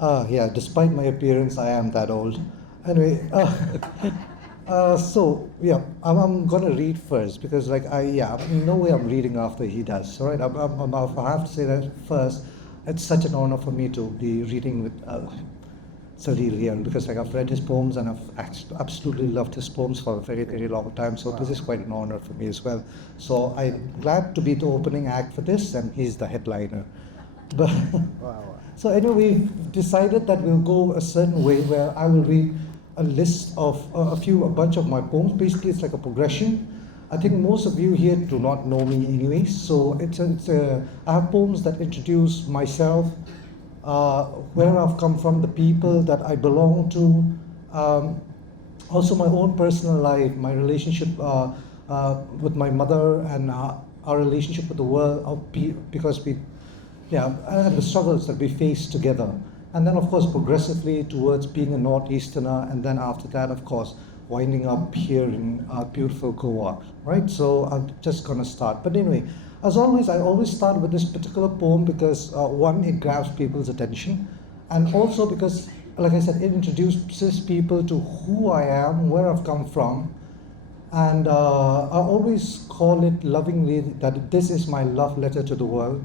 Yeah, despite my appearance, I am that old. Anyway, so yeah, I'm gonna read first because yeah, no way I'm reading after he does. All right, I have to say that first. It's such an honor for me to be reading with Salil here because I've read his poems and I've absolutely loved his poems for a very very long time. So this is quite an honor for me as well. So I'm glad to be the opening act for this, and he's the headliner. But so anyway, we've decided that we'll go a certain way where I will read a list of a bunch of my poems. Basically, it's like a progression. I think most of you here do not know me anyway, so I have poems that introduce myself, where I've come from, the people that I belong to, also my own personal life, my relationship with my mother, and our relationship with the world, because we yeah, and the struggles that we face together. And then, of course, progressively towards being a Northeasterner, and then after that, of course, winding up here in our beautiful Goa, right? So I'm just going to start. But anyway, as always, I always start with this particular poem because, one, it grabs people's attention, and also because, like I said, it introduces people to who I am, where I've come from, and I always call it lovingly that this is my love letter to the world,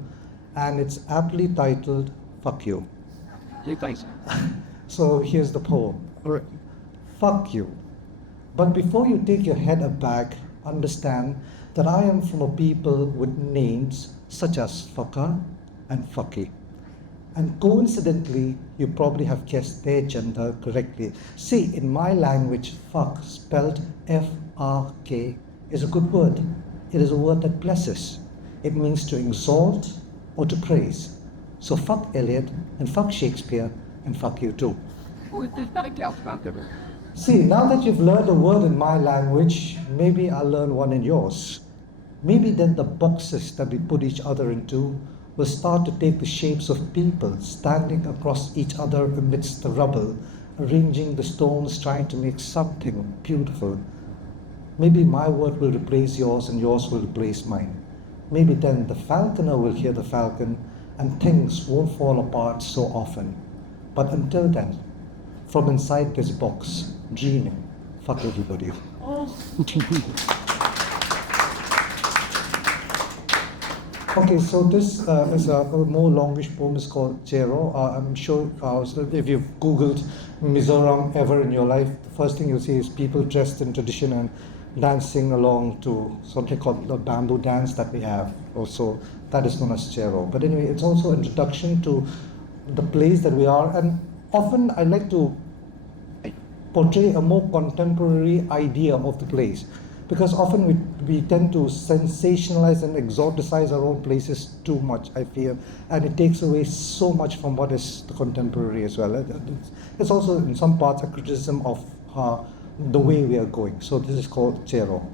and it's aptly titled Fuck You. Thanks. So here's the poem. Fuck you. But before you take your head aback, understand that I am from a people with names such as Fucker and Fucky. And coincidentally, you probably have guessed their gender correctly. See, in my language, fuck, spelled F-R-K, is a good word. It is a word that blesses. It means to exalt or to praise. So fuck Eliot and fuck Shakespeare and fuck you too. See, now that you've learned a word in my language, maybe I'll learn one in yours. Maybe then the boxes that we put each other into will start to take the shapes of people standing across each other amidst the rubble, arranging the stones, trying to make something beautiful. Maybe my word will replace yours and yours will replace mine. Maybe then the falconer will hear the falcon and things won't fall apart so often. But until then, from inside this box, dreaming, fuck everybody. Okay, so this is a more longish poem. It's called Chero. I'm sure so if you've Googled Mizoram ever in your life, the first thing you'll see is people dressed in tradition and dancing along to something called the bamboo dance that we have. Also, that is known as Chero. But anyway, it's also an introduction to the place that we are. And often I like to portray a more contemporary idea of the place, because often we tend to sensationalize and exoticize our own places too much, I feel, and it takes away so much from what is the contemporary as well. It's also in some parts a criticism of the way we are going. So this is called Chero.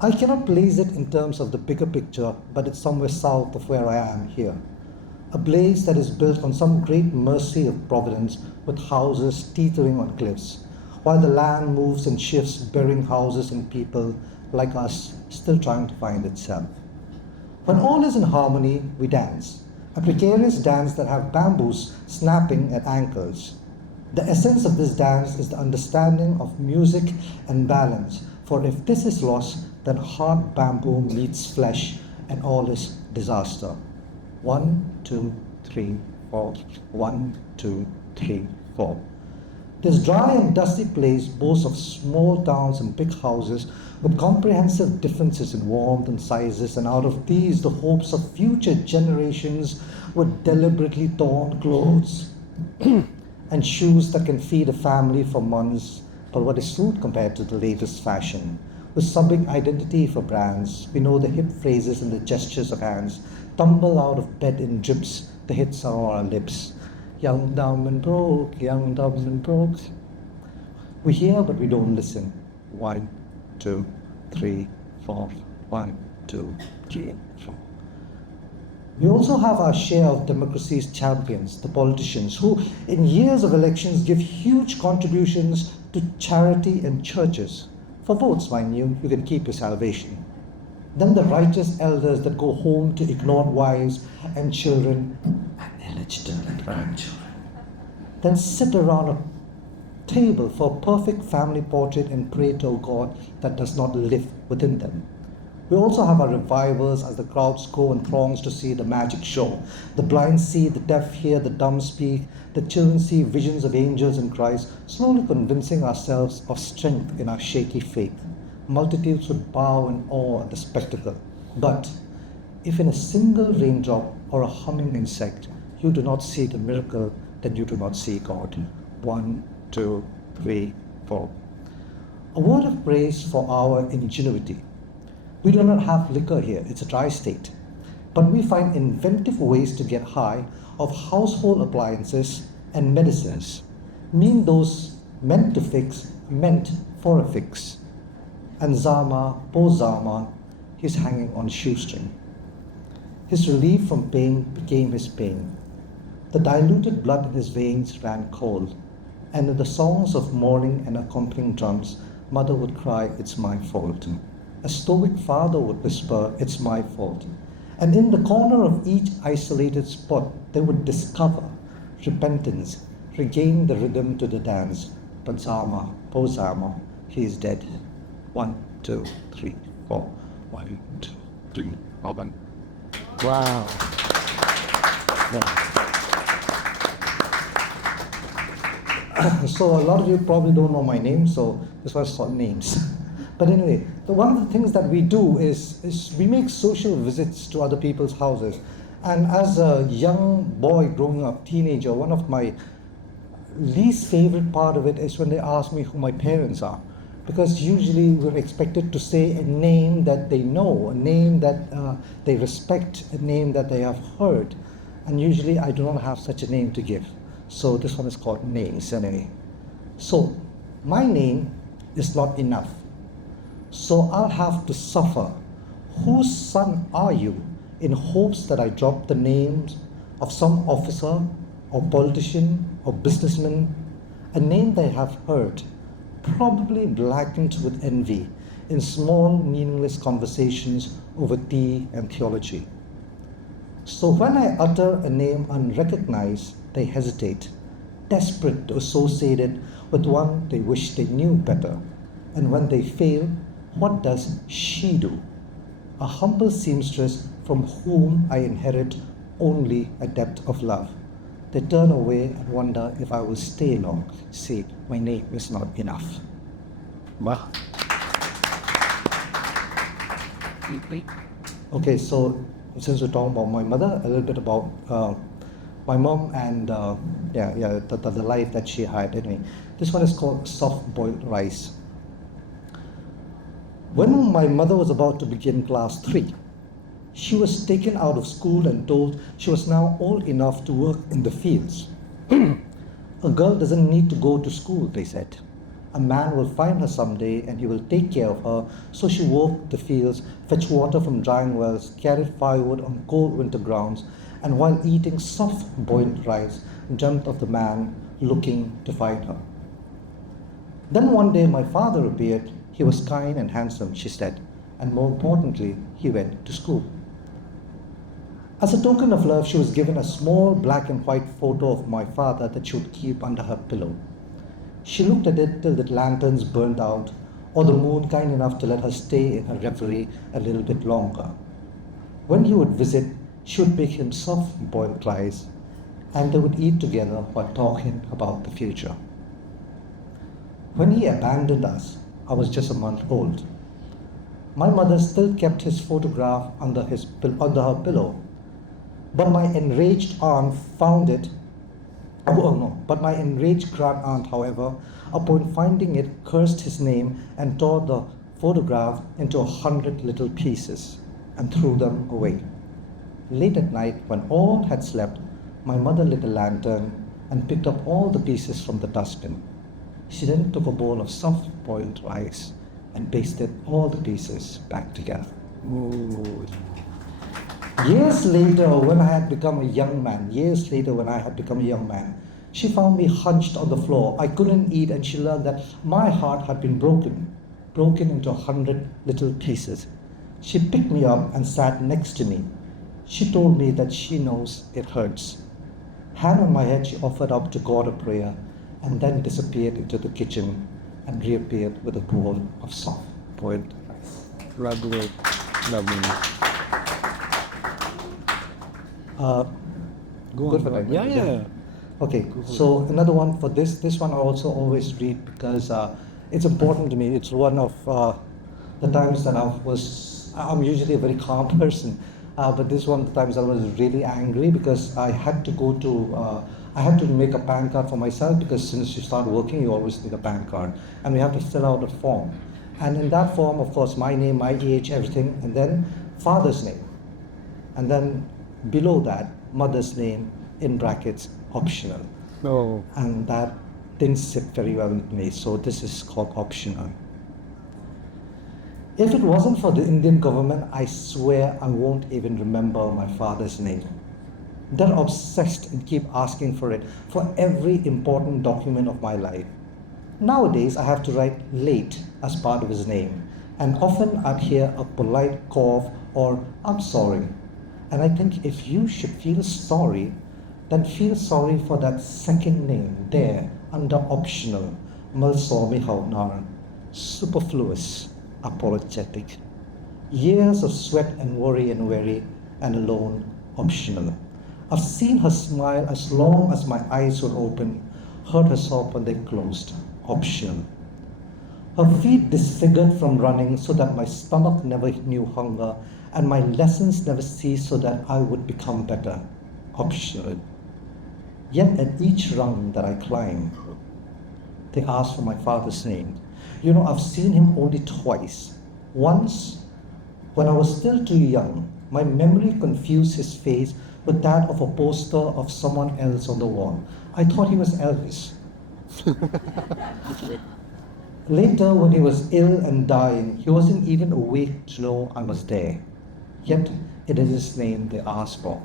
I cannot place it in terms of the bigger picture, but it's somewhere south of where I am here. A place that is built on some great mercy of Providence, with houses teetering on cliffs, while the land moves and shifts, burying houses and people like us still trying to find itself. When all is in harmony, we dance, a precarious dance that have bamboos snapping at ankles. The essence of this dance is the understanding of music and balance, for if this is lost, then hard bamboo meets flesh and all is disaster. 1, 2, 3, 4. 1, 2, 3, 4. This dry and dusty place boasts of small towns and big houses with comprehensive differences in warmth and sizes, and out of these the hopes of future generations with deliberately torn clothes and shoes that can feed a family for months, but what is food compared to the latest fashion? With subbing identity for brands, we know the hip phrases and the gestures of hands tumble out of bed in drips, the hits are on our lips. Young, dumb and broke, young, dumb and broke. We hear but we don't listen. 1, 2, 3, 4. 1, 2, 3, 4. We also have our share of democracy's champions, the politicians, who in years of elections give huge contributions to charity and churches. For votes, mind you, you can keep your salvation. Then the righteous elders that go home to ignored wives and children and children and grandchildren. Then sit around a table for a perfect family portrait and pray to a God that does not live within them. We also have our revivals as the crowds go in throngs to see the magic show. The blind see, the deaf hear, the dumb speak, the children see visions of angels in Christ, slowly convincing ourselves of strength in our shaky faith. Multitudes would bow in awe at the spectacle. But if in a single raindrop or a humming insect you do not see the miracle, then you do not see God. 1, 2, 3, 4. A word of praise for our ingenuity. We do not have liquor here, it's a dry state. But we find inventive ways to get high of household appliances and medicines. Mean those meant to fix, meant for a fix. And Zama, poor Zama, he's hanging on a shoestring. His relief from pain became his pain. The diluted blood in his veins ran cold. And in the songs of mourning and accompanying drums, mother would cry, "It's my fault." A stoic father would whisper, "It's my fault." And in the corner of each isolated spot, they would discover repentance, regain the rhythm to the dance. But Zama, poor Zama, he is dead. 1, 2, 3, 4. 1, 2, 3, 4, 1. Wow. So a lot of you probably don't know my name, so this was called names. But anyway, one of the things that we do is we make social visits to other people's houses. And as a young boy growing up, teenager, one of my least favorite part of it is when they ask me who my parents are. Because usually we're expected to say a name that they know, a name that they respect, a name that they have heard. And usually I do not have such a name to give. So this one is called names anyway. So my name is not enough. So I'll have to suffer. Whose son are you? In hopes that I drop the names of some officer or politician or businessman, a name they have heard, probably blackened with envy in small meaningless conversations over tea and theology. So when I utter a name unrecognized, they hesitate, desperate to associate it with one they wish they knew better. And when they fail, what does she do? A humble seamstress from whom I inherit only a depth of love. They turn away and wonder if I will stay long. Say, my name is not enough. Wow. Okay, so since we're talking about my mother, a little bit about my mom and the life that she had. Anyway, this one is called soft-boiled rice. When my mother was about to begin class 3, she was taken out of school and told she was now old enough to work in the fields. A girl doesn't need to go to school, they said. A man will find her someday and he will take care of her. So she worked the fields, fetched water from drying wells, carried firewood on cold winter grounds, and while eating soft-boiled rice, dreamt of the man looking to find her. Then one day my father appeared. He was kind and handsome, she said, and more importantly, he went to school. As a token of love, she was given a small black and white photo of my father that she would keep under her pillow. She looked at it till the lanterns burned out, or the moon kind enough to let her stay in her reverie a little bit longer. When he would visit, she would bake him soft-boiled rice, and they would eat together while talking about the future. When he abandoned us, I was just a month old. My mother still kept his photograph under her pillow, but my enraged aunt found it. But my enraged grand aunt, however, upon finding it, cursed his name and tore the photograph into 100 little pieces and threw them away. Late at night, when all had slept, my mother lit a lantern and picked up all the pieces from the dustbin. She then took a bowl of soft-boiled rice and pasted all the pieces back together. Ooh. Years later, when I had become a young man, she found me hunched on the floor. I couldn't eat, and she learned that my heart had been broken into 100 little pieces. She picked me up and sat next to me. She told me that she knows it hurts. Hand on my head, she offered up to God a prayer and then disappeared into the kitchen and reappeared with a bowl of soft boiled rice. Lovely. Lovely. Good for that. Yeah. Okay, so another one for this one I also always read because it's important to me. It's one of the times that I'm usually a very calm person, but this one of the times I was really angry because I had to make a PAN card for myself, because since you start working, you always need a PAN card, and we have to fill out a form. And in that form, of course, my name, my age, everything, and then father's name. And then below that, mother's name, in brackets, optional. Oh, And that didn't sit very well with me, so this is called optional. If it wasn't for the Indian government, I swear I won't even remember my father's name. They're obsessed and keep asking for it for every important document of my life. Nowadays, I have to write late as part of his name, and often I'd hear a polite cough or I'm sorry. And I think if you should feel sorry, then feel sorry for that second name there under optional, Malswami Haunar, superfluous, apologetic. Years of sweat and worry and alone, optional. I've seen her smile as long as my eyes were open, heard her sob when they closed, optional. Her feet disfigured from running so that my stomach never knew hunger and my lessons never ceased so that I would become better, optional. Yet at each rung that I climb, they ask for my father's name. You know, I've seen him only twice. Once, when I was still too young, my memory confused his face with that of a poster of someone else on the wall. I thought he was Elvis. Later, when he was ill and dying, he wasn't even awake to know I was there. Yet, it is his name they ask for.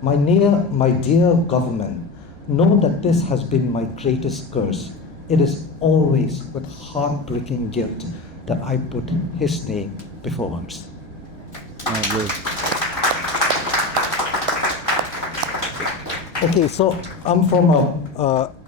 My dear government, know that this has been my greatest curse. It is always with heartbreaking guilt that I put his name before hers. lovely. Okay, so I'm from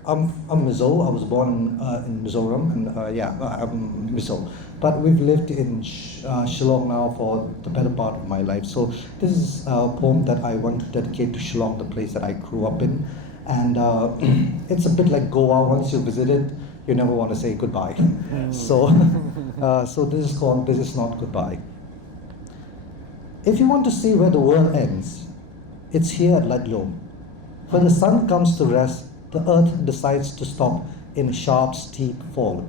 I'm Mizo. I was born in Mizoram, and I'm Mizo. But we've lived in Shillong now for the better part of my life. So this is a poem that I want to dedicate to Shillong, the place that I grew up in. And it's a bit like Goa. Once you visit it, you never want to say goodbye. So this is called "This Is Not Goodbye." If you want to see where the world ends, it's here at Ladlo. When the sun comes to rest, the earth decides to stop in a sharp, steep fall.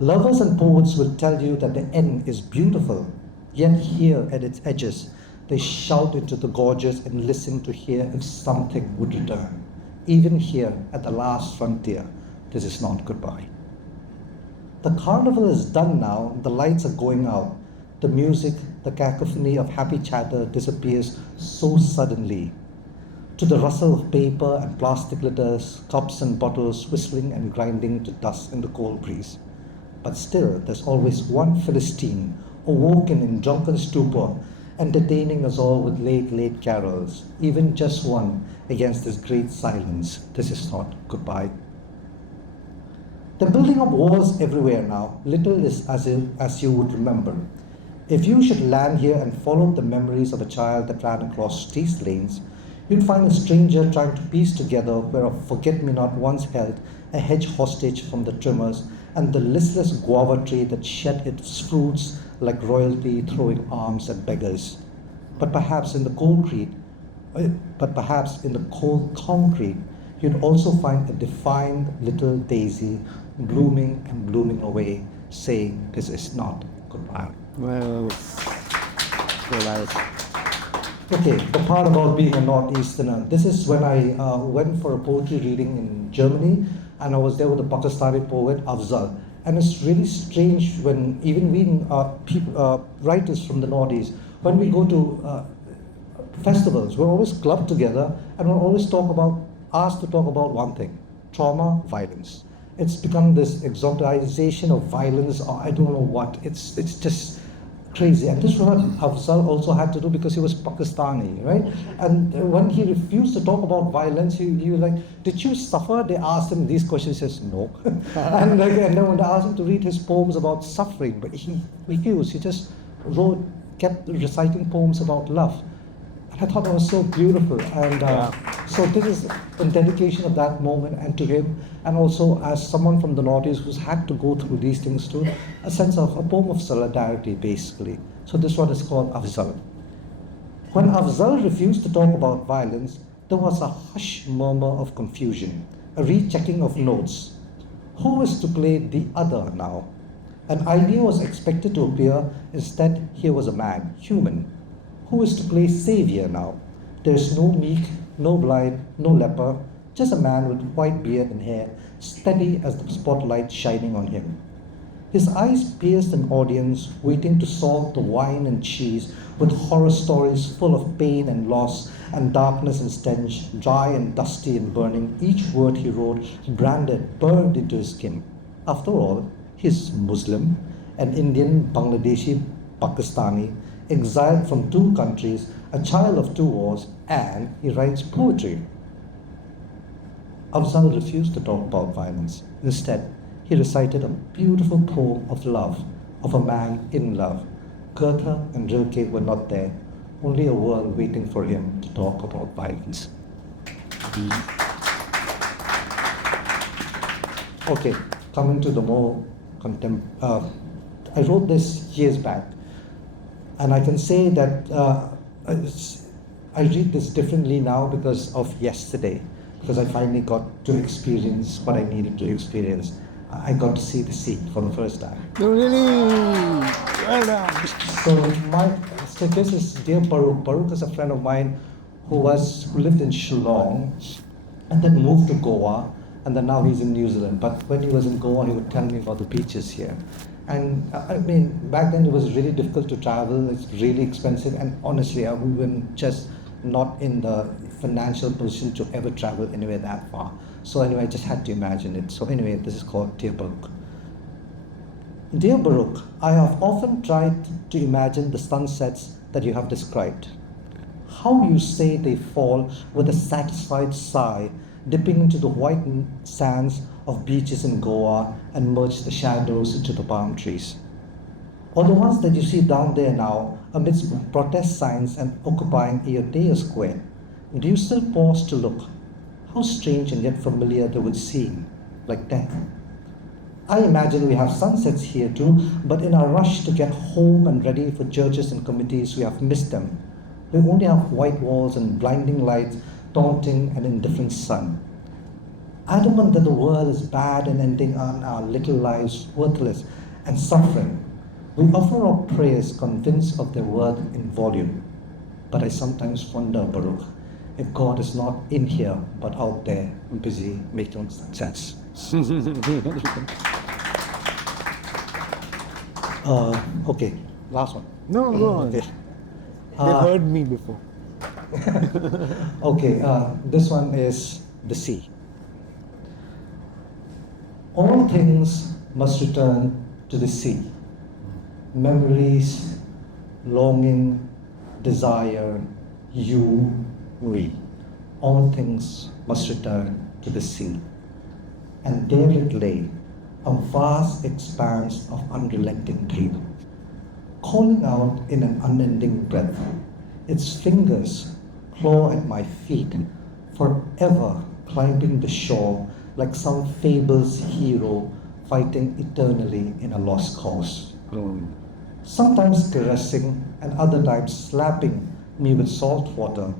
Lovers and poets will tell you that the end is beautiful, yet here at its edges, they shout into the gorges and listen to hear if something would return. Even here at the last frontier, this is not goodbye. The carnival is done now, the lights are going out. The music, the cacophony of happy chatter disappears so suddenly. To the rustle of paper and plastic litters, cups and bottles whistling and grinding to dust in the cold breeze. But still, there's always one Philistine, awoken in drunken stupor, entertaining us all with late carols, even just one against this great silence. This is not goodbye. They're building up walls everywhere now. Little is as you would remember. If you should land here and follow the memories of a child that ran across these lanes, you'd find a stranger trying to piece together where a forget-me-not once held a hedge hostage from the trimmers and the listless guava tree that shed its fruits like royalty throwing arms at beggars. But perhaps in the cold concrete, you'd also find a defined little daisy blooming and blooming away, saying, "This is not goodbye." Well, so nice. Okay, the part about being a Northeasterner. This is when I went for a poetry reading in Germany, and I was there with a Pakistani poet, Afzal. And it's really strange when even we writers from the Northeast, when we go to festivals, we're always clubbed together and we're always asked to talk about one thing: trauma, violence. It's become this exoticization of violence, or I don't know what. It's just crazy. And this is what Afzal also had to do because he was Pakistani, right? And when he refused to talk about violence, he was like, "Did you suffer?" They asked him these questions. He says, "No." And then when they asked him to read his poems about suffering, but he refused. He just kept reciting poems about love. And I thought that was so beautiful. And so this is in dedication of that moment and to him, and also as someone from the Northeast who's had to go through these things too, a sense of a poem of solidarity, basically. So this one is called Afzal. When Afzal refused to talk about violence, there was a hush murmur of confusion, a rechecking of notes. Who was to play the other now? An idea was expected to appear. Instead, here was a man, human. Who is to play savior now? There is no meek, no blind, no leper, just a man with white beard and hair, steady as the spotlight shining on him. His eyes pierced an audience waiting to salt the wine and cheese with horror stories full of pain and loss and darkness and stench, dry and dusty and burning, each word he wrote branded, burned into his skin. After all, he's Muslim, an Indian, Bangladeshi, Pakistani, exiled from two countries, a child of two wars, and he writes poetry. Afzal refused to talk about violence. Instead, he recited a beautiful poem of love, of a man in love. Goethe and Rilke were not there, only a world waiting for him to talk about violence. Okay, coming to the more I wrote this years back, and I can say that I read this differently now because of yesterday, because I finally got to experience what I needed to experience. I got to see the sea for the first time. Oh, really? Well done. So this is dear Baruch. Baruch is a friend of mine who lived in Shillong and then moved to Goa, and then now he's in New Zealand. But when he was in Goa, he would tell me about the beaches here. And I mean, back then it was really difficult to travel. It's really expensive, and honestly, we were just not in the financial position to ever travel anywhere that far. So anyway, I just had to imagine it. So anyway, this is called Dear Baruch. Dear Baruch, I have often tried to imagine the sunsets that you have described. How you say they fall with a satisfied sigh, dipping into the white sands of beaches in Goa and merge the shadows into the palm trees. Or the ones that you see down there now, amidst protest signs and occupying Ayodhya Square. Do you still pause to look? How strange and yet familiar they would seem, like death. I imagine we have sunsets here too, but in our rush to get home and ready for churches and committees, we have missed them. We only have white walls and blinding lights, taunting and indifferent sun. Adamant that the world is bad and ending on our little lives worthless and suffering, we offer our prayers convinced of their worth in volume. But I sometimes wonder, Baruch, if God is not in here but out there busy making sense. Okay, last one. No, go on. Okay. They've heard me before. Okay, this one is the sea. All things must return to the sea. Memories, longing, desire, you, we. All things must return to the sea. And there it lay, a vast expanse of unrelenting deep, calling out in an unending breath. Its fingers claw at my feet, forever climbing the shore like some fable's hero fighting eternally in a lost cause. Sometimes caressing and other times slapping me with salt water,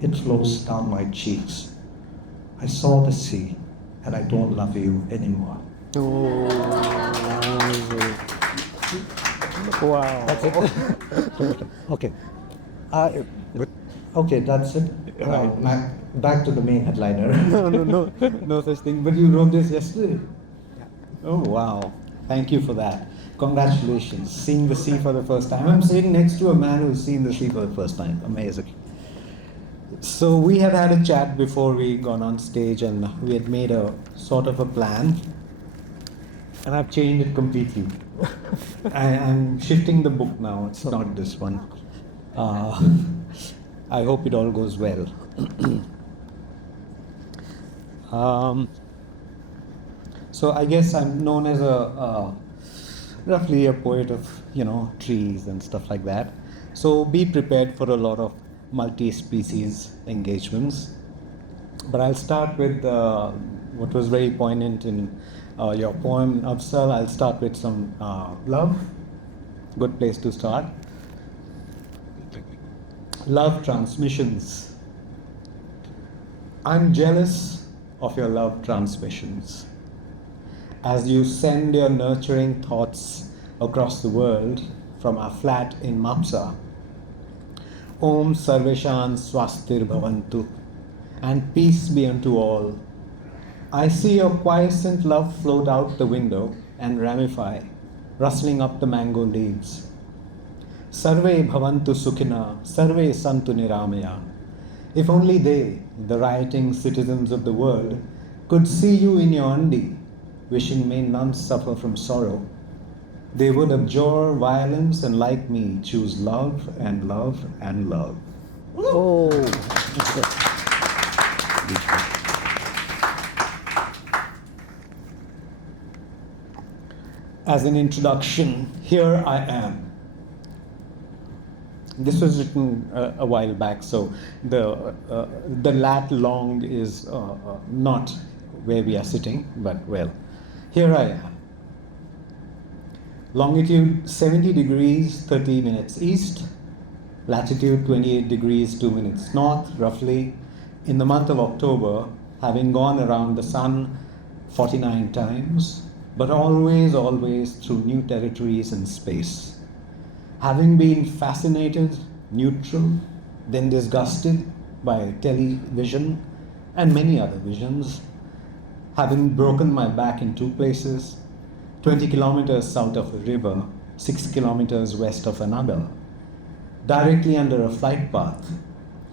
it flows down my cheeks. I saw the sea and I don't love you anymore. Oh. Wow. That's it. Okay. Okay, that's it. Back to the main headliner. No such thing. But you wrote this yesterday. Oh wow! Thank you for that. Congratulations, seeing the sea for the first time. I'm sitting next to a man who's seen the sea for the first time. Amazing. So we had a chat before we got on stage, and we had made a sort of a plan. And I've changed it completely. I'm shifting the book now. It's not this one. I hope it all goes well. So I guess I'm known as roughly a poet of trees and stuff like that. So be prepared for a lot of multi-species engagements. But I'll start with what was very poignant in your poem, Afzal. I'll start with some love. Good place to start. Love transmissions. I'm jealous of your love transmissions. As you send your nurturing thoughts across the world from our flat in Mapsa. Om Sarveshan Swastir Bhavantu, and peace be unto all. I see your quiescent love float out the window and ramify, rustling up the mango leaves. Sarve Bhavantu Sukhina, Sarve Santu Niramaya. If only they, the rioting citizens of the world, could see you in your andi, wishing may none suffer from sorrow, they would abjure violence and like me choose love and love and love. Oh. As an introduction, here I am. This was written a while back, so the lat long is not where we are sitting, but well, here I am. Longitude 70 degrees 30 minutes east, latitude 28 degrees 2 minutes north, roughly, in the month of October, having gone around the sun 49 times, but always through new territories and space. Having been fascinated, neutral, then disgusted by television and many other visions, having broken my back in two places, 20 kilometers south of a river, 6 kilometers west of another, directly under a flight path,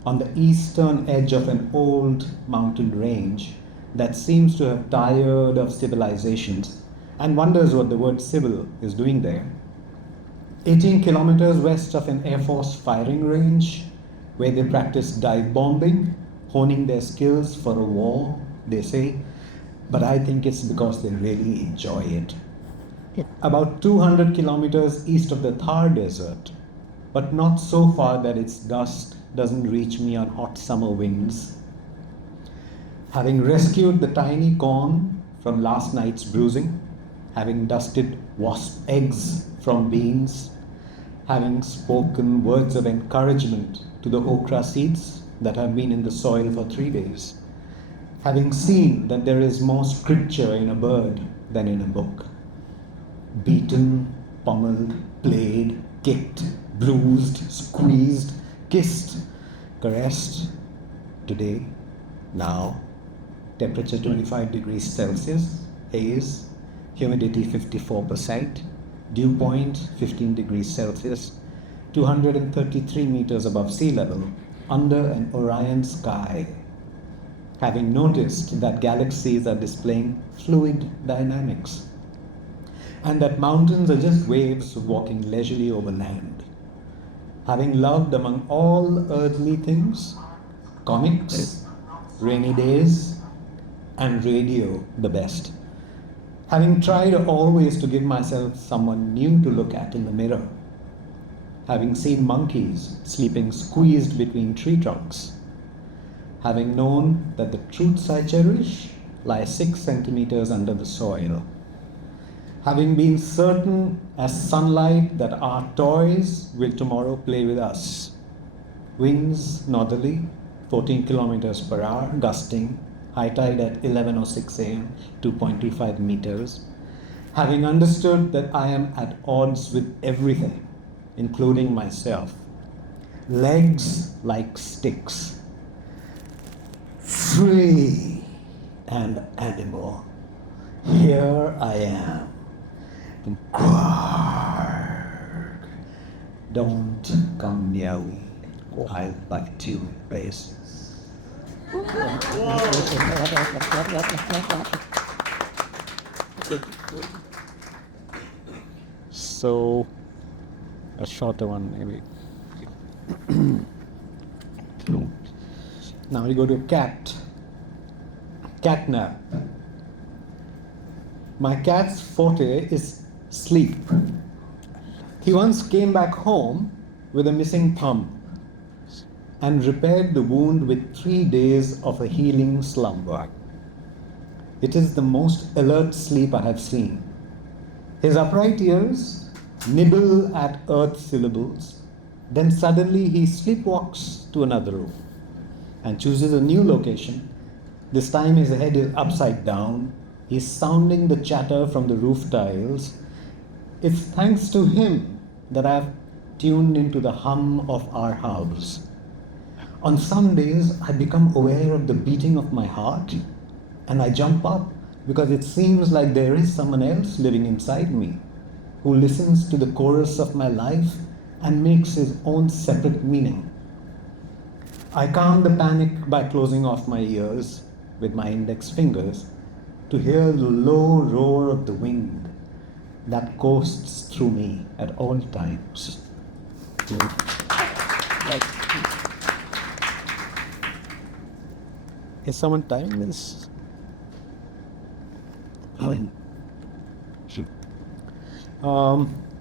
on the eastern edge of an old mountain range that seems to have tired of civilizations and wonders what the word civil is doing there. 18 kilometers west of an Air Force firing range where they practice dive bombing, honing their skills for a war, they say, but I think it's because they really enjoy it. About 200 kilometers east of the Thar Desert, but not so far that its dust doesn't reach me on hot summer winds. Having rescued the tiny corn from last night's bruising, having dusted wasp eggs from beans, having spoken words of encouragement to the okra seeds that have been in the soil for 3 days, having seen that there is more scripture in a bird than in a book. Beaten, pummeled, played, kicked, bruised, squeezed, kissed, caressed, today, now, temperature 25 degrees Celsius, haze, humidity 54%, dew point 15 degrees Celsius, 233 meters above sea level, under an Orion sky. Having noticed that galaxies are displaying fluid dynamics, and that mountains are just waves walking leisurely over land. Having loved among all earthly things, comics, rainy days, and radio the best. Having tried always to give myself someone new to look at in the mirror. Having seen monkeys sleeping squeezed between tree trunks. Having known that the truths I cherish lie 6 centimeters under the soil. Having been certain as sunlight that our toys will tomorrow play with us. Winds northerly, 14 kilometers per hour, gusting, high tide at 11:06 a.m., 2.25 meters. Having understood that I am at odds with everything, including myself. Legs like sticks. Free and animal. Here I am. Quark. Don't come near me. I'll bite you in places. Okay. So, a shorter one maybe. Now we go to cat. Cat nap. My cat's forte is sleep. He once came back home with a missing thumb and repaired the wound with 3 days of a healing slumber. It is the most alert sleep I have seen. His upright ears nibble at earth syllables, then suddenly he sleepwalks to another room and chooses a new location. This time his head is upside down. He's sounding the chatter from the roof tiles. It's thanks to him that I've tuned into the hum of our house. On some days, I become aware of the beating of my heart and I jump up because it seems like there is someone else living inside me who listens to the chorus of my life and makes his own separate meaning. I calm the panic by closing off my ears with my index fingers to hear the low roar of the wind that coasts through me at all times. Is someone timing this?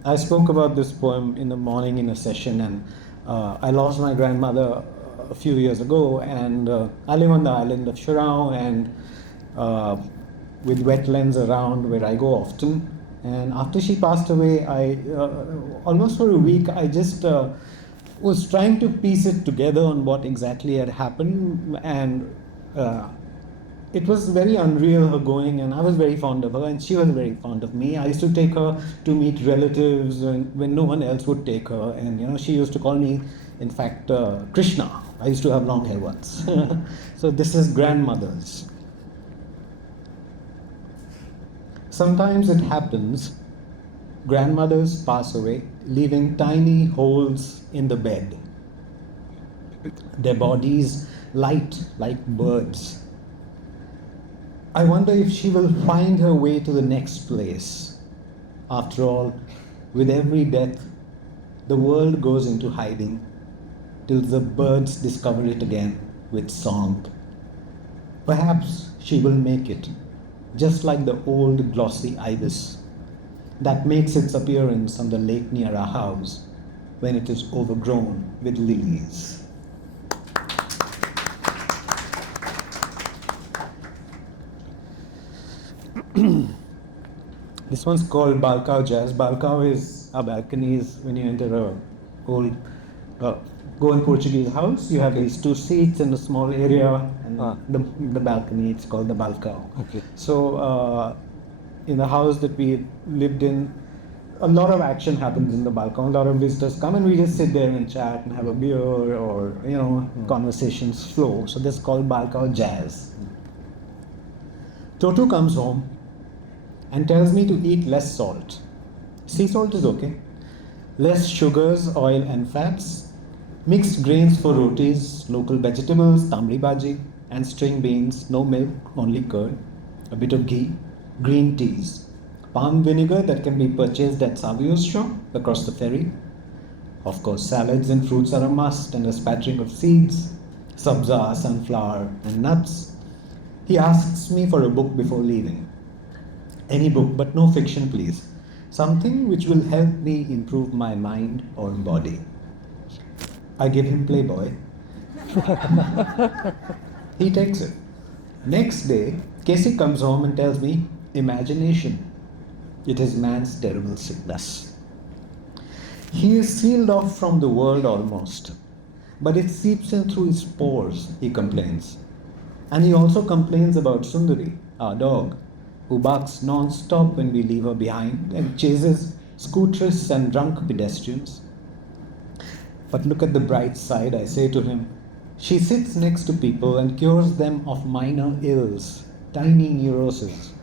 I spoke about this poem in the morning in a session, and I lost my grandmother a few years ago, and I live on the island of Shirao, and with wetlands around where I go often. And after she passed away, I almost for a week I just was trying to piece it together on what exactly had happened, and it was very unreal, her going, and I was very fond of her and she was very fond of me. I used to take her to meet relatives when no one else would take her, and she used to call me, in fact, Krishna. I used to have long hair once. So this is grandmothers. Sometimes it happens, grandmothers pass away, leaving tiny holes in the bed. Their bodies light like birds. I wonder if she will find her way to the next place. After all, with every death, the world goes into hiding till the birds discover it again with song. Perhaps she will make it, just like the old glossy ibis that makes its appearance on the lake near our house when it is overgrown with lilies. This one's called Balcao Jazz. Balcao is our balconies when you enter a old Goan Portuguese house. You have these two seats in a small area, and the balcony, it's called the Balcao. Okay. So in the house that we lived in, a lot of action happens in the Balcao. A lot of visitors come and we just sit there and chat and have a beer, or conversations flow. So this is called Balcao Jazz. Toto comes home and tells me to eat less salt. Sea salt is okay. Less sugars, oil and fats. Mixed grains for rotis, local vegetables, tamri bhaji, and string beans, no milk, only curd. A bit of ghee, green teas. Palm vinegar that can be purchased at Savio's shop across the ferry. Of course, salads and fruits are a must, and a spattering of seeds, sabza, sunflower, and nuts. He asks me for a book before leaving. Any book, but no fiction, please. Something which will help me improve my mind or body. I give him Playboy. He takes it. Next day, Casey comes home and tells me, imagination. It is man's terrible sickness. He is sealed off from the world almost, but it seeps in through his pores, he complains. And he also complains about Sundari, our dog, who barks non-stop when we leave her behind and chases scooterists and drunk pedestrians. But look at the bright side, I say to him. She sits next to people and cures them of minor ills, tiny neuroses.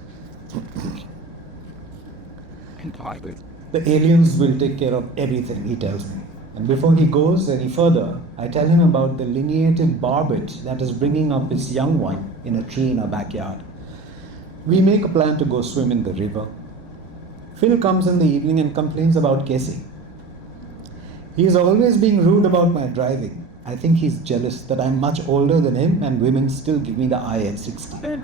The aliens will take care of everything, he tells me. And before he goes any further, I tell him about the lineated barbet that is bringing up its young one in a tree in our backyard. We make a plan to go swim in the river. Phil comes in the evening and complains about Casey. He is always being rude about my driving. I think he's jealous that I'm much older than him and women still give me the eye at 60.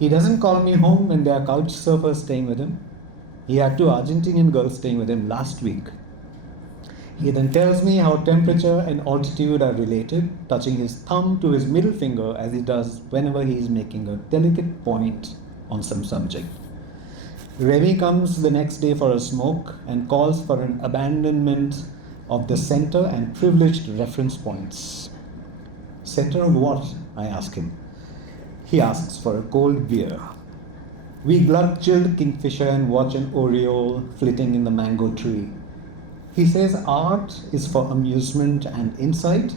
He doesn't call me home when there are couch surfers staying with him. He had two Argentinian girls staying with him last week. He then tells me how temperature and altitude are related, touching his thumb to his middle finger as he does whenever he is making a delicate point on some subject. Remy comes the next day for a smoke and calls for an abandonment of the center and privileged reference points. Center of what? I ask him. He asks for a cold beer. We glug chilled kingfisher and watch an oriole flitting in the mango tree. He says art is for amusement and insight,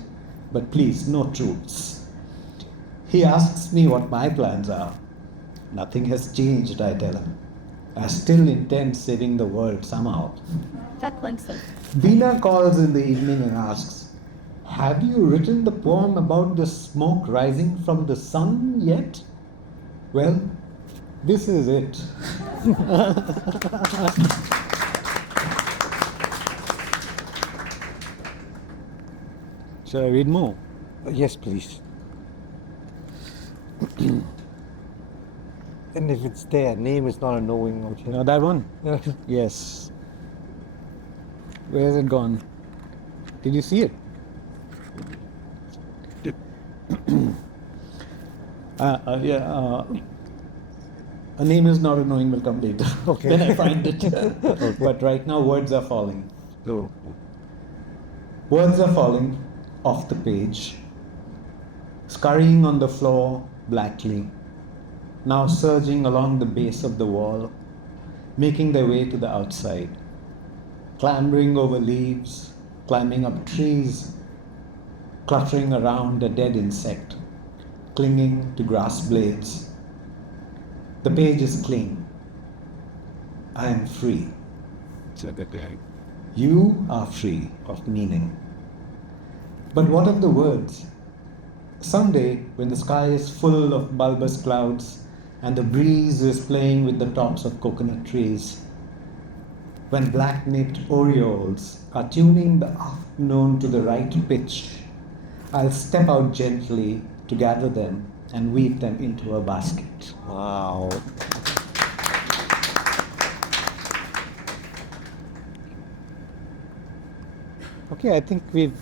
but please, no truths. He asks me what my plans are. Nothing has changed, I tell him. I still intend saving the world somehow. Beena calls in the evening and asks, have you written the poem about the smoke rising from the sun yet? Well, this is it. Shall I read more? Yes, please. And if it's there, name is not a knowing. Okay. You know that one? Yeah. Yes. Where has it gone? Did you see it? A name is not a knowing will come later. Okay. When I find it. But right now, words are falling. No. Words are falling off the page, scurrying on the floor blackly, now surging along the base of the wall, making their way to the outside, clambering over leaves, climbing up trees, cluttering around a dead insect, clinging to grass blades. The page is clean. I am free. You are free of meaning. But what of the words? Someday, when the sky is full of bulbous clouds and the breeze is playing with the tops of coconut trees, when black-naped orioles are tuning the afternoon to the right pitch, I'll step out gently to gather them and weave them into a basket. Wow. Okay, I think we've.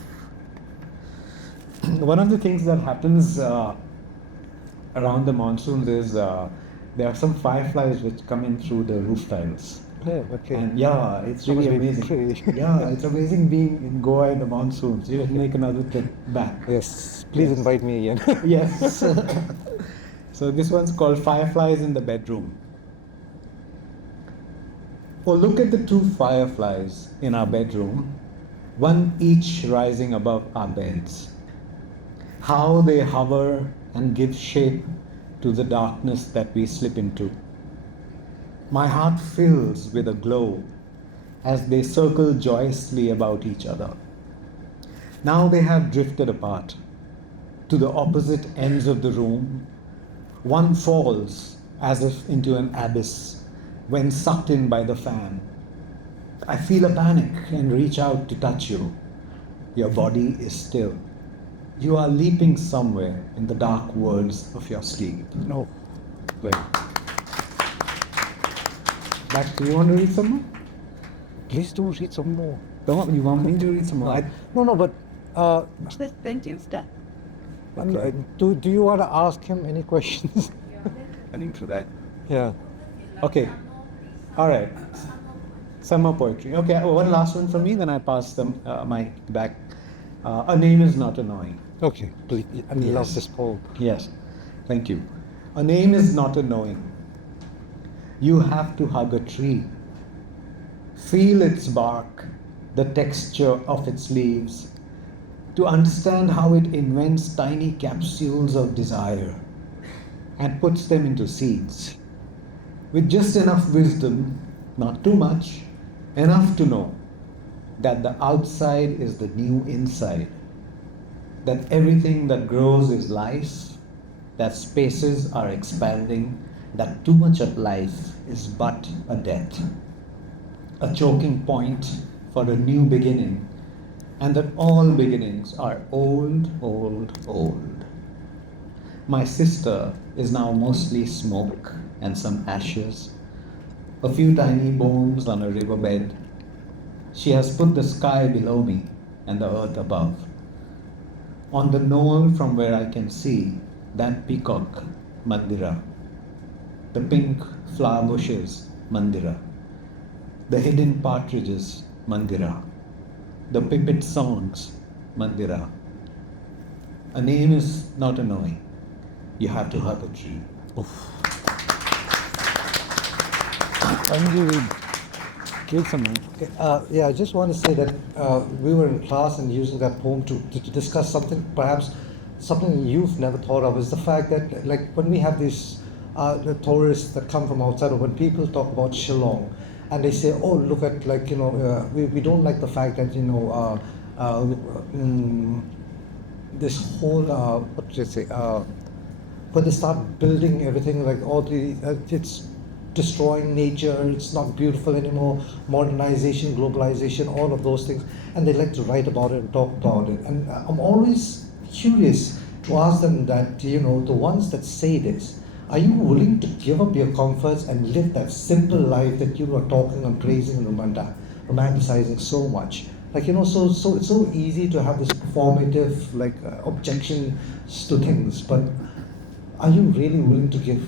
One of the things that happens around the monsoons is there are some fireflies which come in through the roof tiles. Yeah, okay. And yeah, it's That must really be amazing. pretty. Yeah, it's amazing being in Goa in the monsoons. You can make another trip back. Yes, please Yes. invite me again. Yes. So this one's called Fireflies in the Bedroom. Oh, look at the two fireflies in our bedroom, one each rising above our beds. How they hover and give shape to the darkness that we slip into. My heart fills with a glow as they circle joyously about each other. Now they have drifted apart to the opposite ends of the room. One falls as if into an abyss when sucked in by the fan. I feel a panic and reach out to touch you. Your body is still. You are leaping somewhere in the dark worlds of your sleep. No. Wait. Back, do you want to read some more? Please do read some more. Don't you want me to read some more? No, but Thank you, Steph. do you want to ask him any questions? I think for that. Yeah. Okay. All right. Some more poetry. Okay, one last one from me, then I pass the mic back. A name is not annoying. Okay, please. I love Yes. this poem. Yes. Thank you. A name is not annoying. You have to hug a tree. Feel its bark, the texture of its leaves, to understand how it invents tiny capsules of desire and puts them into seeds. With just enough wisdom, not too much, enough to know that the outside is the new inside, that everything that grows is life, that spaces are expanding, that too much of life is but a death. a choking point for a new beginning, and that all beginnings are old, old, old. My sister is now mostly smoke and some ashes, a few tiny bones on a riverbed. She has put the sky below me and the earth above. On the knoll from where I can see that peacock, Mandira, the pink flower bushes, Mandira, the hidden partridges, Mandira, the pipit songs, Mandira. A name is not a knowing. You have to have a dream. Why don't you read? Read something. Okay, yeah, I just want to say that we were in class and using that poem to discuss something, perhaps something you've never thought of, is the fact that, like, when we have these the tourists that come from outside, or when people talk about Shillong, and they say, oh, look at, like, we don't like the fact that, this whole, what did you say, when they start building everything, like all the, it's destroying nature, it's not beautiful anymore, modernization, globalization, all of those things, and they like to write about it and talk about it. And I'm always curious to ask them that, the ones that say this, are you willing to give up your comforts and live that simple life that you are talking and praising and romanticizing so much? Like, so it's so easy to have this performative, like, objections to things, but are you really willing to give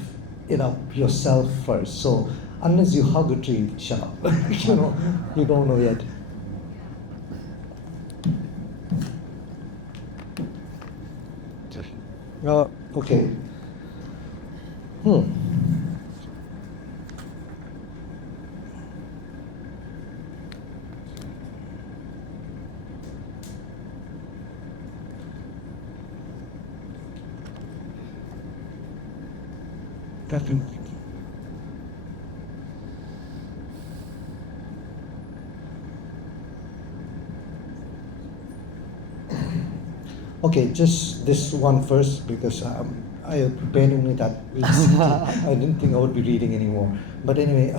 it up yourself first? So unless you hug a tree, shut up. You don't know yet. Okay. Definitely. Okay, just this one first, because I have prepared only that. I didn't think I would be reading anymore. But anyway,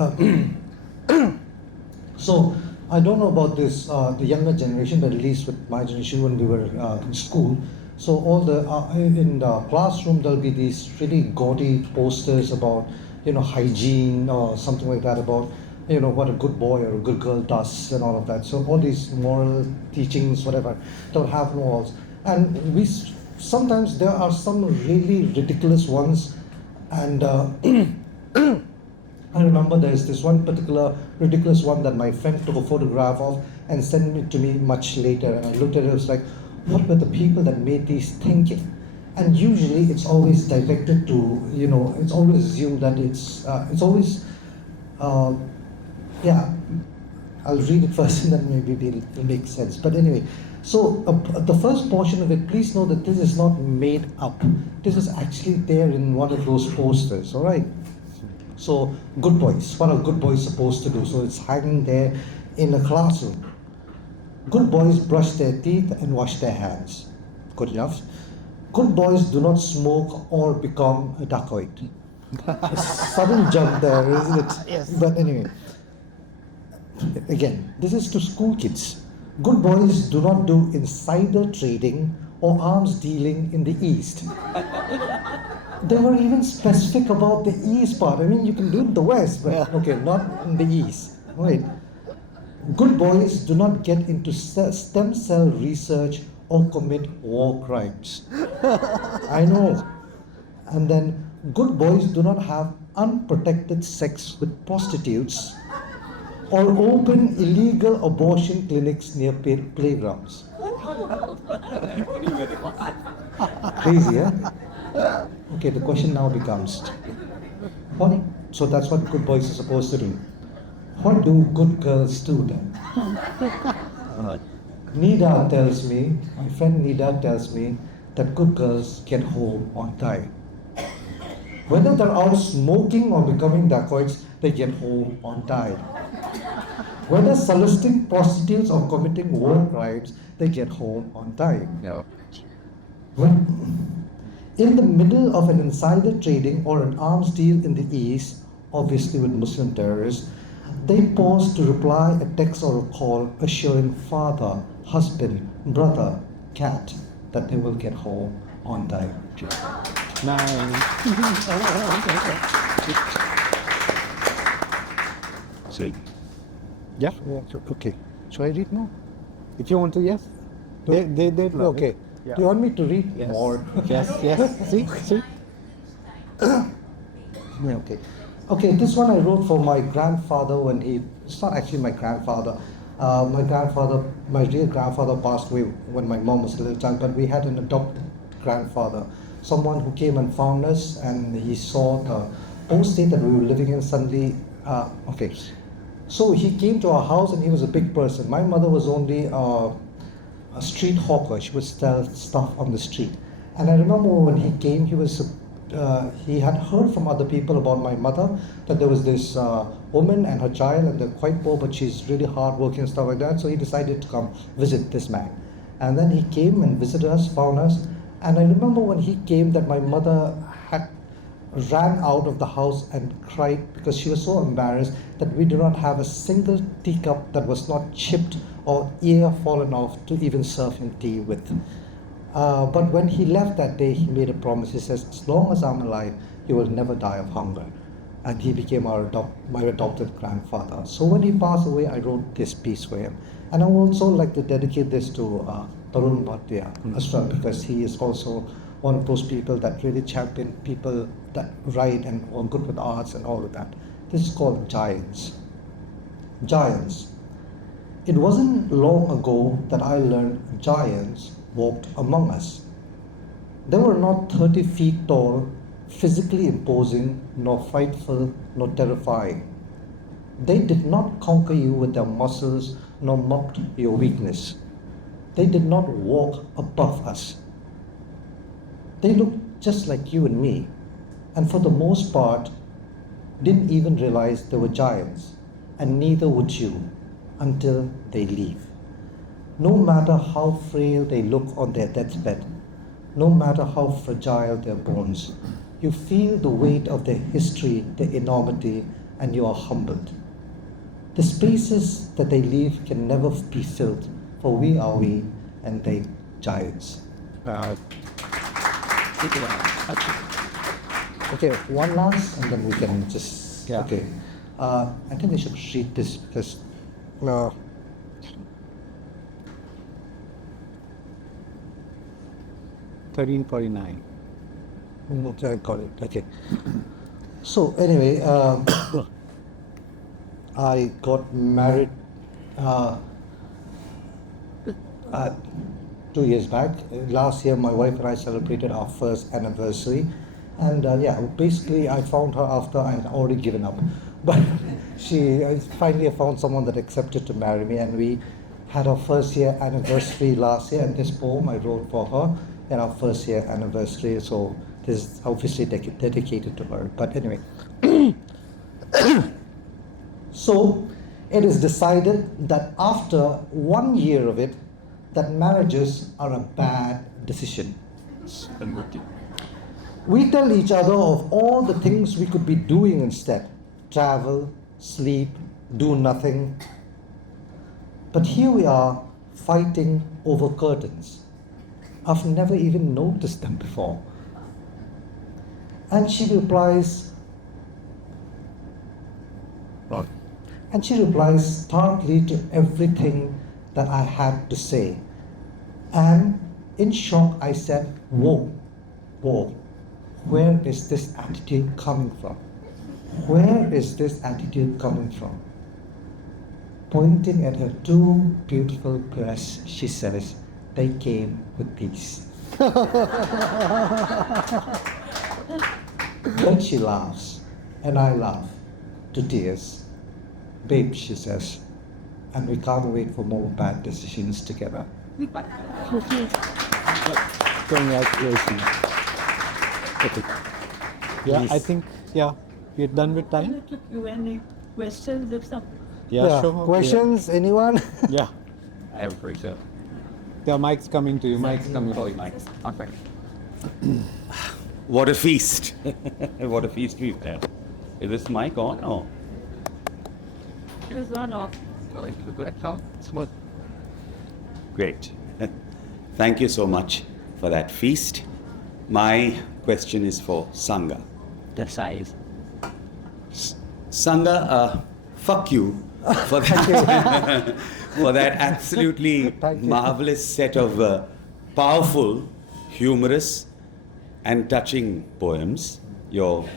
so I don't know about this, the younger generation, but at least with my generation when we were in school. So all the in the classroom there'll be these really gaudy posters about hygiene or something like that, about what a good boy or a good girl does and all of that. So all these moral teachings, whatever, they'll have on walls. And sometimes there are some really ridiculous ones, and I remember there's this one particular ridiculous one that my friend took a photograph of and sent it to me much later, and I looked at it, it was like, what were the people that made these thinking? And usually it's always directed to, it's always assumed that it's always, yeah, I'll read it first and then maybe it'll make sense. But anyway, so the first portion of it, please know that this is not made up. This is actually there in one of those posters, all right? So, good boys, what are good boys supposed to do? So it's hanging there in a classroom. Good boys brush their teeth and wash their hands. Good enough. Good boys do not smoke or become a dacoit. A sudden jump there, isn't it? Yes. But anyway, again, this is to school kids. Good boys do not do insider trading or arms dealing in the East. They were even specific about the East part. I mean, you can do it in the West, but okay, not in the East. Right. Good boys do not get into stem cell research or commit war crimes. I know. And then, good boys do not have unprotected sex with prostitutes or open illegal abortion clinics near playgrounds. Crazy, huh? Okay, the question now becomes, so that's what good boys are supposed to do. What do good girls do then? Nida tells me, my friend Nida tells me, that good girls get home on time. Whether they're out smoking or becoming dacoits, they get home on time. Whether soliciting prostitutes or committing war crimes, they get home on time. No. When in the middle of an insider trading or an arms deal in the East, obviously with Muslim terrorists, They pause to reply a text or a call assuring father, husband, brother, cat that they will get home on time. Nice. Sweet. Yeah. Okay. Should I read more? If you want to, yes. They love Okay. it. Yeah. Do you want me to read more? Yes, yes. See? Yeah, okay. Okay, this one I wrote for my grandfather when it's not actually my grandfather. My real grandfather passed away when my mom was a little child, but we had an adopted grandfather, someone who came and found us, and he saw the old state that we were living in suddenly. Okay. So he came to our house and he was a big person. My mother was only a street hawker. She would sell stuff on the street. And I remember when he came, he had heard from other people about my mother that there was this woman and her child, and they're quite poor, but she's really hardworking and stuff like that. So he decided to come visit this man. And then he came and visited us, found us. And I remember when he came that my mother ran out of the house and cried because she was so embarrassed that we do not have a single teacup that was not chipped or ear fallen off to even serve him tea with. But when he left that day, he made a promise. He says, as long as I'm alive, you will never die of hunger. And he became my adopted grandfather. So when he passed away, I wrote this piece for him. And I would also like to dedicate this to Tarun Bhatia as well, because he is also one of those people that really champion people that write and are good with arts and all of that. This is called Giants. Giants. It wasn't long ago that I learned giants walked among us. They were not 30 feet tall, physically imposing, nor frightful, nor terrifying. They did not conquer you with their muscles, nor mocked your weakness. They did not walk above us. They looked just like you and me, and for the most part, didn't even realize they were giants, and neither would you until they leave. No matter how frail they look on their deathbed, no matter how fragile their bones, you feel the weight of their history, their enormity, and you are humbled. The spaces that they leave can never be filled, for we are we, and they giants. Okay, one last, and then we can just. Yeah. Okay. I think I should read this because. 1349. I got it. Okay. So anyway, I got married 2 years back. Last year, my wife and I celebrated our first anniversary, and basically, I found her after I had already given up. But finally I found someone that accepted to marry me, and we had our first year anniversary last year. And this poem I wrote for her in our first year anniversary. So this is obviously dedicated to her. But anyway, so it is decided that after 1 year of it, that marriages are a bad decision. We tell each other of all the things we could be doing instead: travel, sleep, do nothing. But here we are fighting over curtains. I've never even noticed them before. And she replies starkly to everything that I had to say. And in shock, I said, whoa, where is this attitude coming from? Where is this attitude coming from? Pointing at her two beautiful breasts, she says, they came with peace. Then she laughs, and I laugh to tears. Babe, she says, and we can't wait for more bad decisions together. Congratulations. Okay. Yeah, Yes. I think, we're done with time. If you any questions or something. Yeah, sure. Questions, anyone? Yeah. I have a break up. The mic's coming to you. Mic's coming to you. Mike. Okay. What a feast. What a feast we've had. Is this mic on? Oh. was one off. Going to the good account. Smooth. Great. Thank you so much for that feast. My question is for Sangha. The size. Sangha, fuck you for that, for that absolutely Thank you. marvelous set of powerful, humorous, and touching poems. Your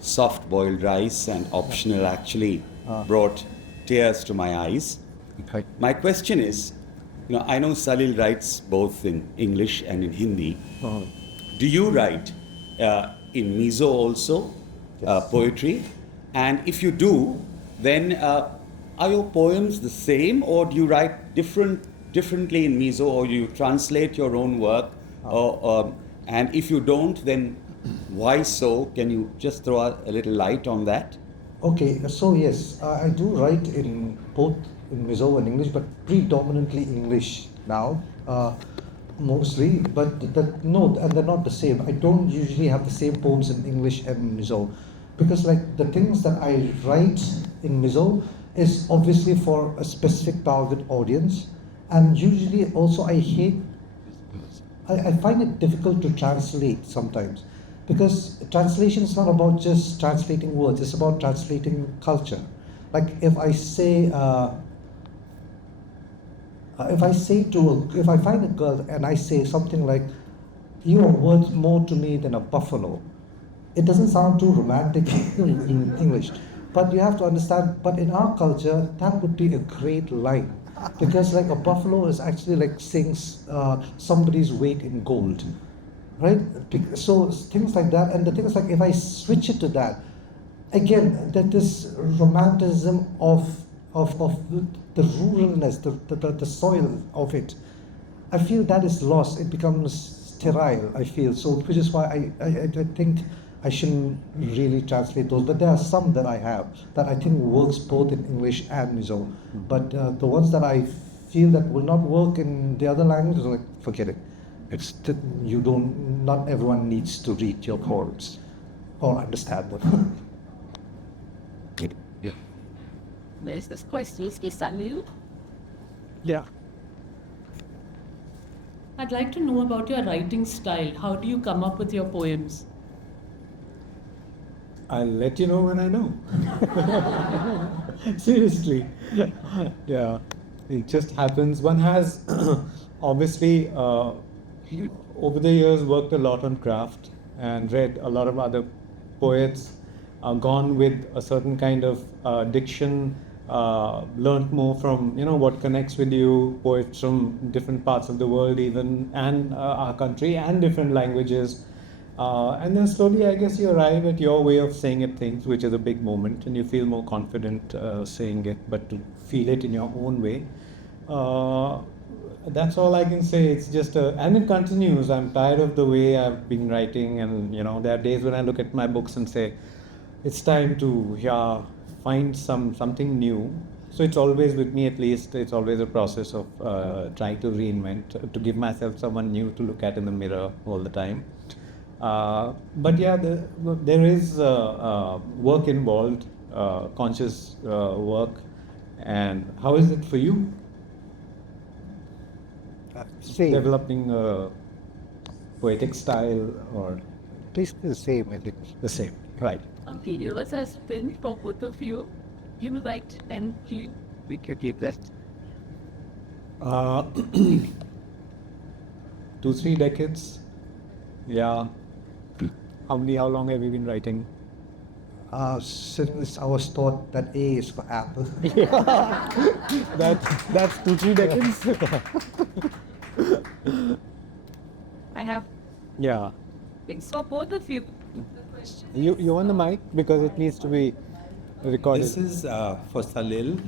soft boiled rice and optional actually brought tears to my eyes. Okay. My question is, I know Salil writes both in English and in Hindi. Do you write in Mizo also, Yes. poetry? And if you do, then are your poems the same, or do you write differently in Mizo, or you translate your own work? And if you don't, then why so? Can you just throw a little light on that? Okay, so yes, I do write in both in Mizo and English, but predominantly English now, mostly. But no, and they're not the same. I don't usually have the same poems in English and Mizo, because like the things that I write in Mizo is obviously for a specific target audience, and usually also I find it difficult to translate sometimes, because translation is not about just translating words, it's about translating culture. Like if I say if I find a girl and I say something like, "You are worth more to me than a buffalo," it doesn't sound too romantic in English, but you have to understand, but in our culture that would be a great line, because like a buffalo is actually like saying somebody's weight in gold, right? So things like that. And the thing is, like, if I switch it to that, again, that this romanticism of the ruralness, the soil of it, I feel that is lost. It becomes sterile, I feel. So which is why I think I shouldn't really translate those. But there are some that I have that I think works both in English and Mizo. But the ones that I feel that will not work in the other languages, like, forget it. Not everyone needs to read your poems or understand them. Yeah. There's this question, is Salil? Yeah. I'd like to know about your writing style. How do you come up with your poems? I'll let you know when I know. Seriously. Yeah. It just happens. One has obviously over the years worked a lot on craft and read a lot of other poets, gone with a certain kind of diction, learned more from what connects with you, poets from different parts of the world even, and our country, and different languages. And then slowly, I guess, you arrive at your way of saying it things, which is a big moment, and you feel more confident saying it, but to feel it in your own way. That's all I can say. It's just and it continues. I'm tired of the way I've been writing, and there are days when I look at my books and say, it's time to find something new. So it's always, with me at least, it's always a process of trying to reinvent, to give myself someone new to look at in the mirror all the time. But yeah, there is work involved, conscious work. And how is it for you? Same. Developing a poetic style, or Basically the same, I think. the same? Right. Okay, yours has been for both of you. You write and you. We could keep that. 2-3 decades. Yeah. How long have you been writing? Since I was taught that A is for apple. That's 2-3 decades. I have Yeah. things for both of you. You want the mic because it needs to be recorded. This is for Salil.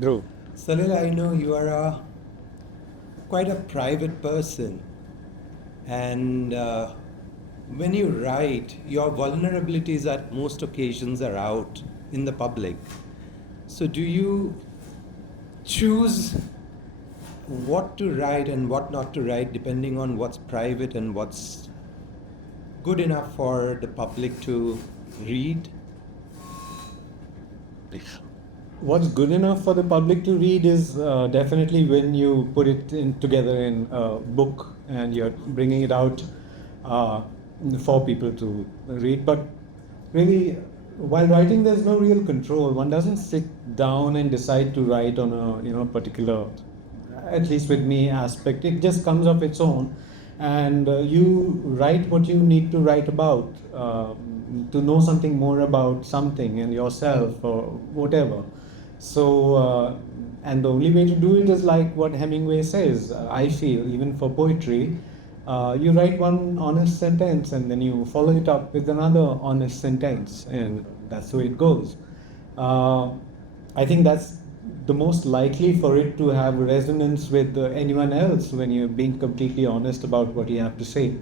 Dhruv. Salil, I know you are quite a private person, and when you write, your vulnerabilities at most occasions are out in the public. So do you choose what to write and what not to write depending on what's private and what's good enough for the public to read? public. What's good enough for the public to read is definitely when you put it together in a book and you're bringing it out for people to read. But really, while writing, there's no real control. One doesn't sit down and decide to write on a particular, at least with me, aspect. It just comes of its own, and you write what you need to write about, to know something more about something and yourself or whatever. So, and the only way to do it is like what Hemingway says. I feel, even for poetry, you write one honest sentence and then you follow it up with another honest sentence, and that's the way it goes. I think that's the most likely for it to have resonance with anyone else when you're being completely honest about what you have to say.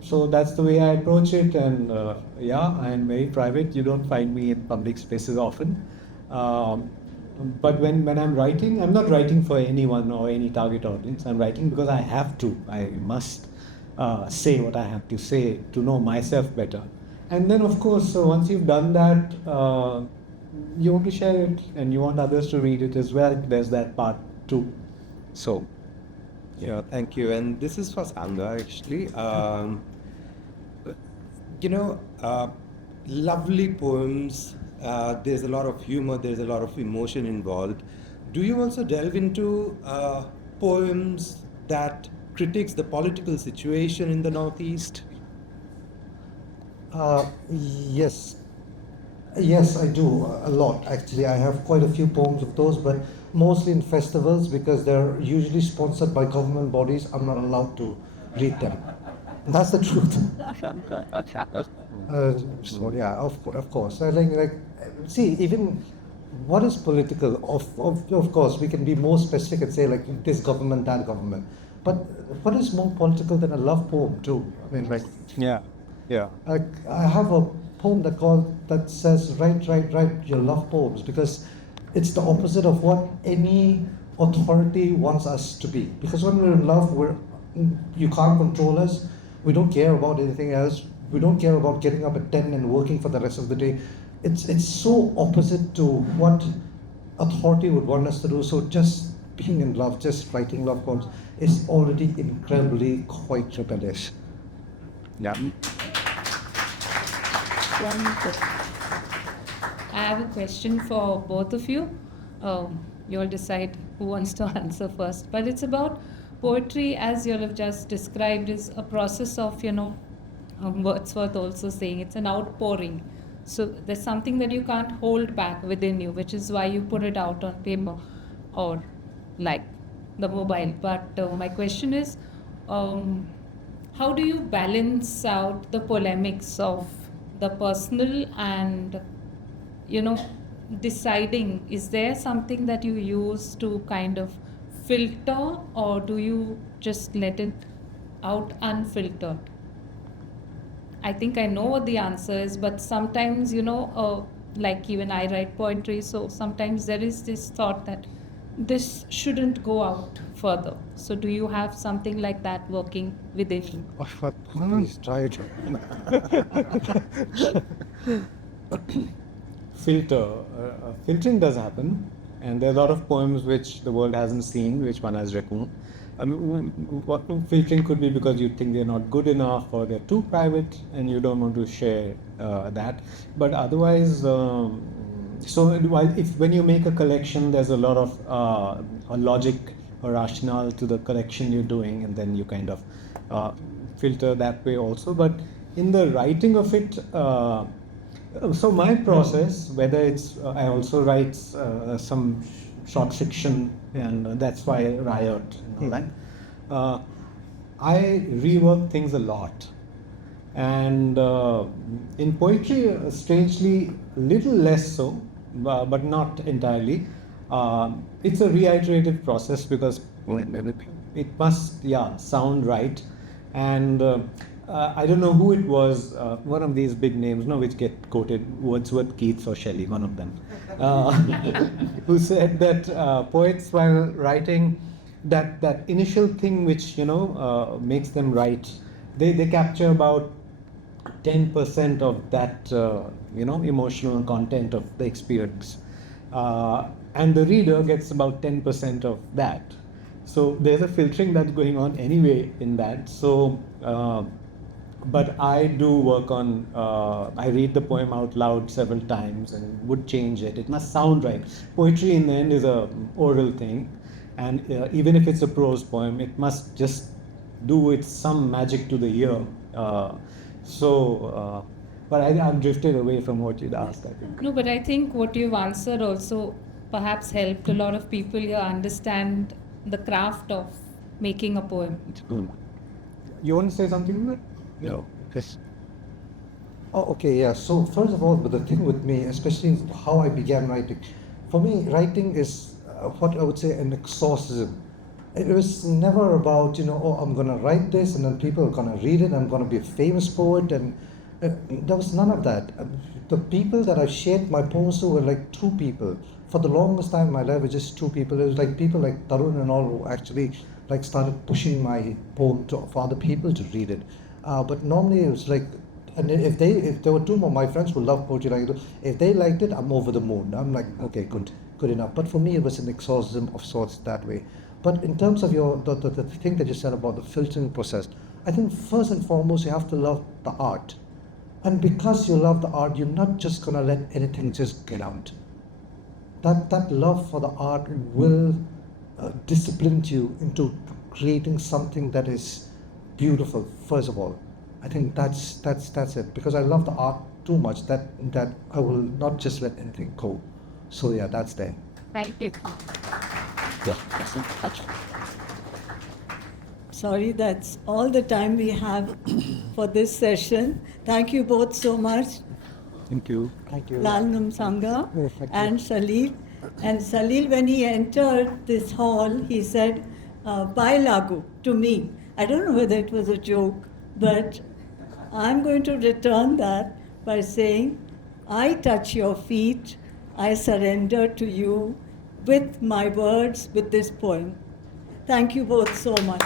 So that's the way I approach it, and yeah, I'm very private. You don't find me in public spaces often. But when I'm writing, I'm not writing for anyone or any target audience. I'm writing because I have to. I must say what I have to say to know myself better. And then, of course, once you've done that, you want to share it and you want others to read it as well. There's that part too. So, Yeah, thank you. And this is for Sangha actually. Lovely poems. There's a lot of humor. There's a lot of emotion involved. Do you also delve into poems that critiques the political situation in the Northeast? Yes. Yes, I do a lot actually. I have quite a few poems of those, but mostly in festivals because they're usually sponsored by government bodies. I'm not allowed to read them. That's the truth. So yeah, of course. I think see, even what is political? Of course, we can be more specific and say like this government, that government. But what is more political than a love poem too? I mean, like yeah. I have a poem that says write your love poems, because it's the opposite of what any authority wants us to be. Because when we're in love, you can't control us. We don't care about anything else. We don't care about getting up at 10 and working for the rest of the day. It's so opposite to what authority would want us to do. So just being in love, just writing love poems is already incredibly quite rebellious. Yeah. I have a question for both of you. You'll decide who wants to answer first. But it's about poetry, as you have just described, is a process of, Wordsworth also saying it's an outpouring. So there's something that you can't hold back within you, which is why you put it out on paper or like the mobile. But my question is, how do you balance out the polemics of the personal and, deciding, is there something that you use to kind of filter, or do you just let it out unfiltered? I think I know what the answer is, but sometimes, like even I write poetry, so sometimes there is this thought that this shouldn't go out further. So do you have something like that working within you? Please try it. Filtering does happen, and there are a lot of poems which the world hasn't seen, which one has written. I mean, what filtering could be because you think they're not good enough or they're too private and you don't want to share that. But otherwise, when you make a collection, there's a lot of a logic or rationale to the collection you're doing, and then you kind of filter that way also. But in the writing of it, so my process, whether it's I also write some short fiction, and that's why Riot. Right? I rework things a lot, and in poetry, strangely, little less so, but not entirely. It's a reiterative process because it must, sound right, and I don't know who it was, one of these big names, which get quoted, Wordsworth, Keats, or Shelley, one of them, who said that poets, while writing, that initial thing which makes them write, they capture about 10% of that, emotional content of the experience. And the reader gets about 10% of that. So there's a filtering that's going on anyway in that. So, but I do work on, I read the poem out loud several times and would change it. It must sound right. Poetry in the end is a oral thing. And even if it's a prose poem, it must just do with some magic to the ear. But I've drifted away from what you'd asked, I think. No, but I think what you've answered also perhaps helped a lot of people here understand the craft of making a poem. It's good. You want to say something? No, just Oh, okay, yeah. So first of all, but the thing with me, especially how I began writing, for me, writing is what I would say an exorcism. It was never about, oh, I'm going to write this and then people are going to read it, I'm going to be a famous poet, and there was none of that. The people that I've shared my poems to were like two people. For the longest time in my life, it was just two people. It was like people like Tarun and all who actually like started pushing my poem for other people to read it. But normally it was like, and if there were two more my friends who love poetry like that, if they liked it, I'm over the moon. I'm like, okay, good enough. But for me, it was an exorcism of sorts that way. But in terms of the thing that you said about the filtering process, I think first and foremost you have to love the art, and because you love the art, you're not just gonna let anything just get out. That love for the art will discipline you into creating something that is beautiful. First of all, I think that's it. Because I love the art too much that I will not just let anything go. So yeah, that's there. Thank you. Sorry, that's all the time we have for this session. Thank you both so much, Thank you. Thank you. Lal Namsanga Oh, thank you. and Salil. And Salil, when he entered this hall, he said, "Bye, Lagu," to me. I don't know whether it was a joke, but I'm going to return that by saying, I touch your feet, I surrender to you with my words, with this poem. Thank you both so much.